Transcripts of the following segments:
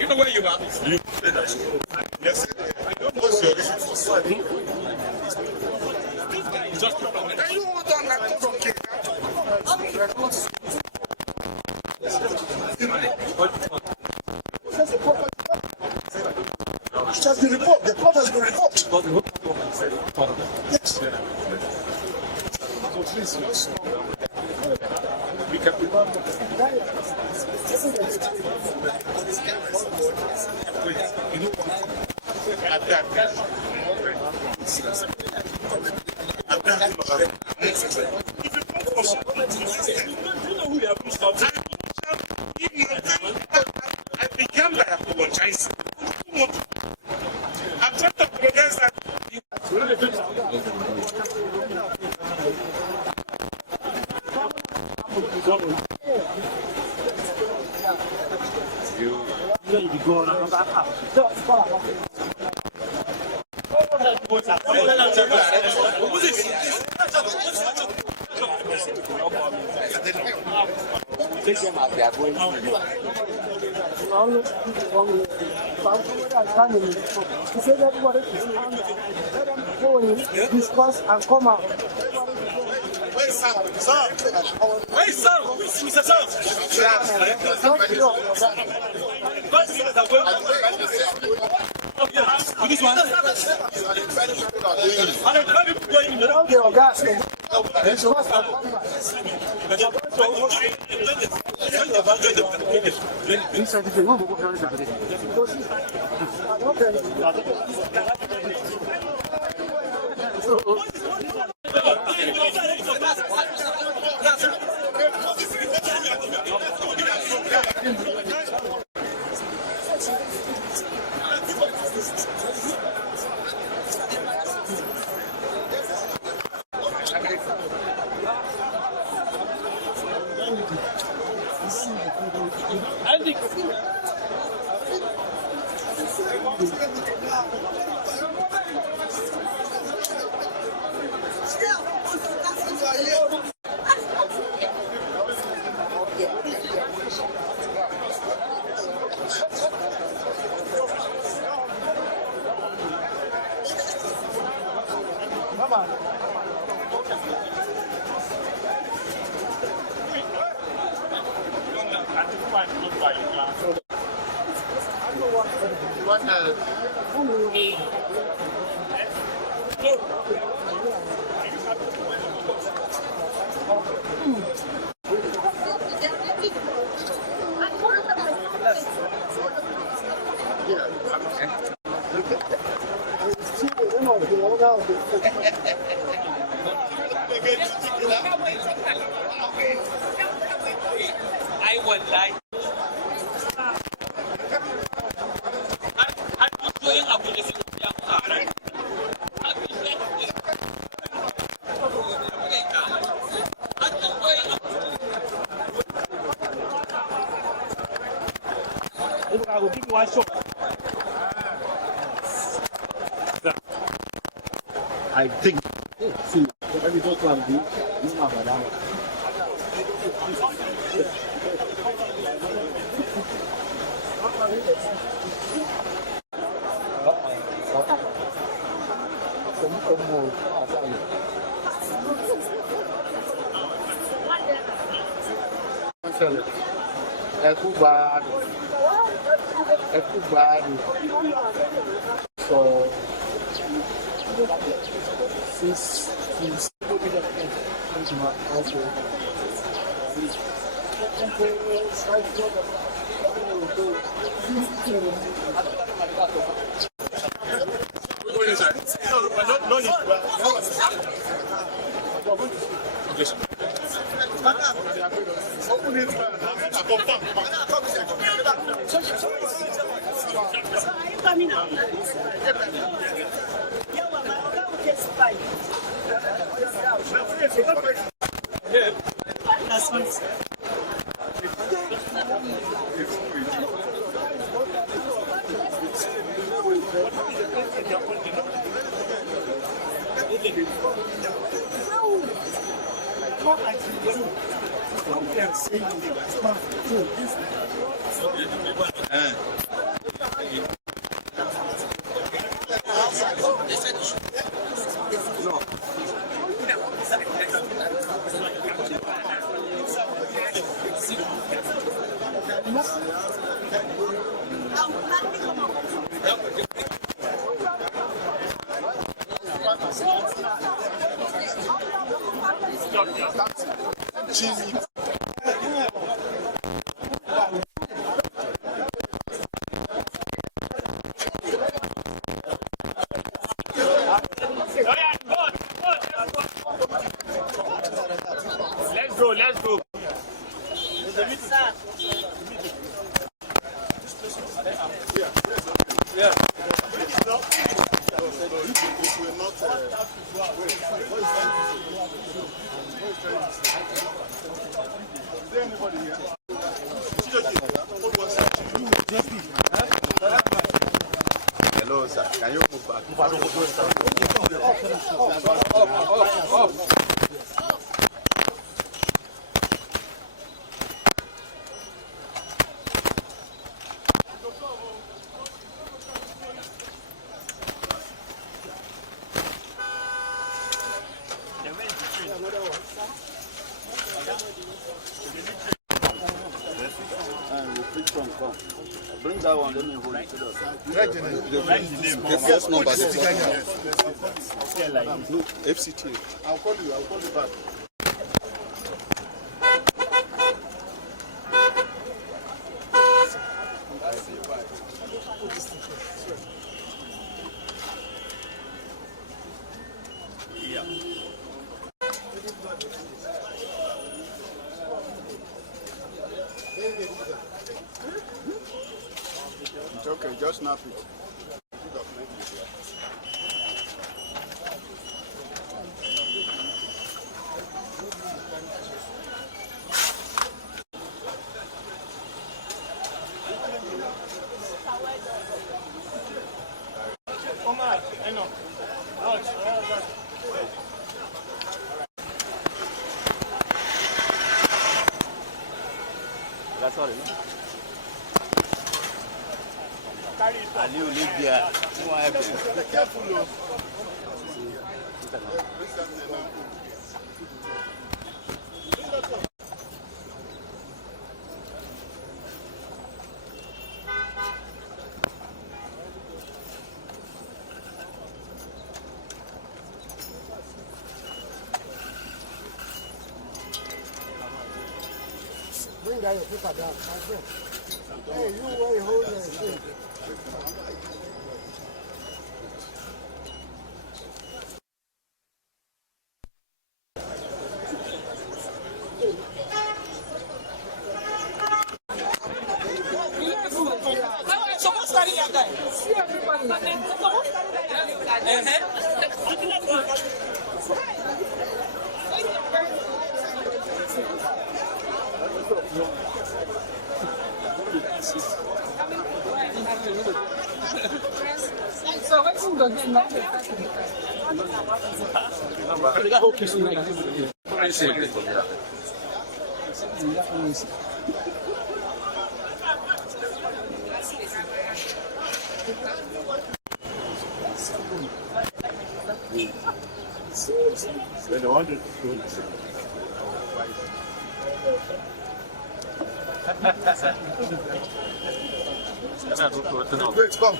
You know where you are? Yes. I don't know. Just can you hold on like from King? It has been revoked. The court has been revoked. Yes. So please, we can be I began by apologizing. I'm trying to apologize that discuss and come out. Wait, sir. This one. I would like. I'm doing a I think. See, every one do, you know about that one. So, since Let's go. Hello, sir. Can you move back? Up. Bring that one, let me hold it. The first number, FCT. I'll call you back. It's okay, just snap it. That's all, Ali will live there. Be careful, Bring that your paper down, my friend. Hey, you where you hold your thing? Wait, come.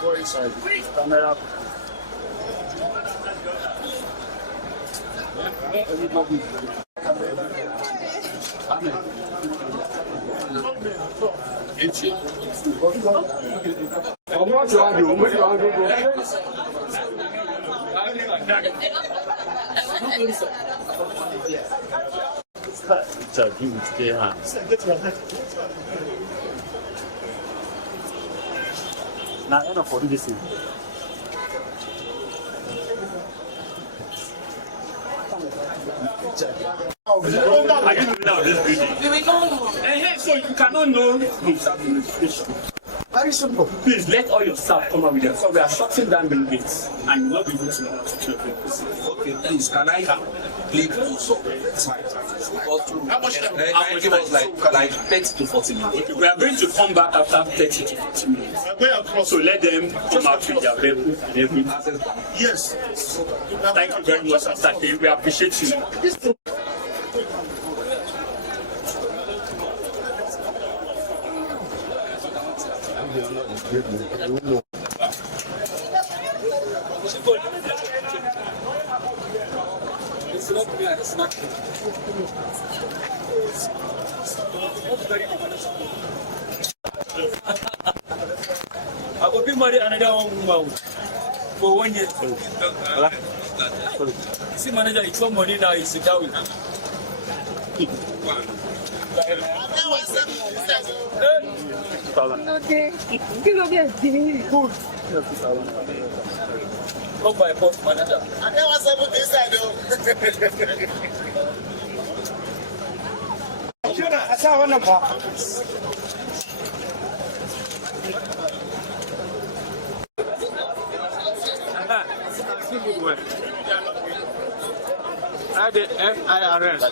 Go inside. Camera. Now, I don't for this thing. I didn't know this building. So you cannot know administration. Very simple. Please let all your staff come out with them. So we are shutting down the gates and you will not be able to know Okay, please, can I plead also? How much give us like 30 to 40 minutes? We are going to come back after 30 to 40 minutes. So let them come out with their vehicle and everything. Yes. Thank you very much, Sir. We appreciate you. I will be married another woman for 1 year. See, manager, it's your money now. It's down. Okay. You know, yes, good. Come by post, manager. I never said what this side though. I saw one of them. The FIRS.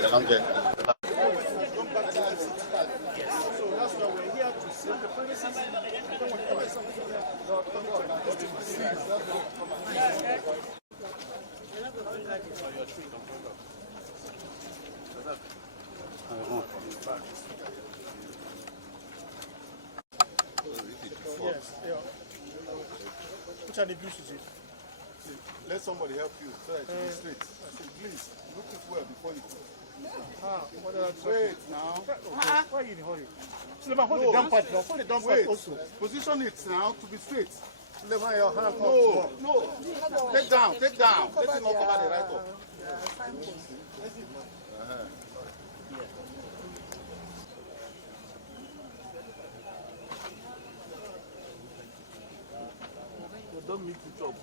Yes, yeah. Which are the views is it? Let somebody help you so that it's straight. I said, please, look it well before you go. Wait now. Why are you in a hurry? Suleiman, hold the dump part now. Hold the dump part also. Position it now to be straight. Suleiman, your hand up. No. Take down. Let it not cover the right up. Don't meet the job.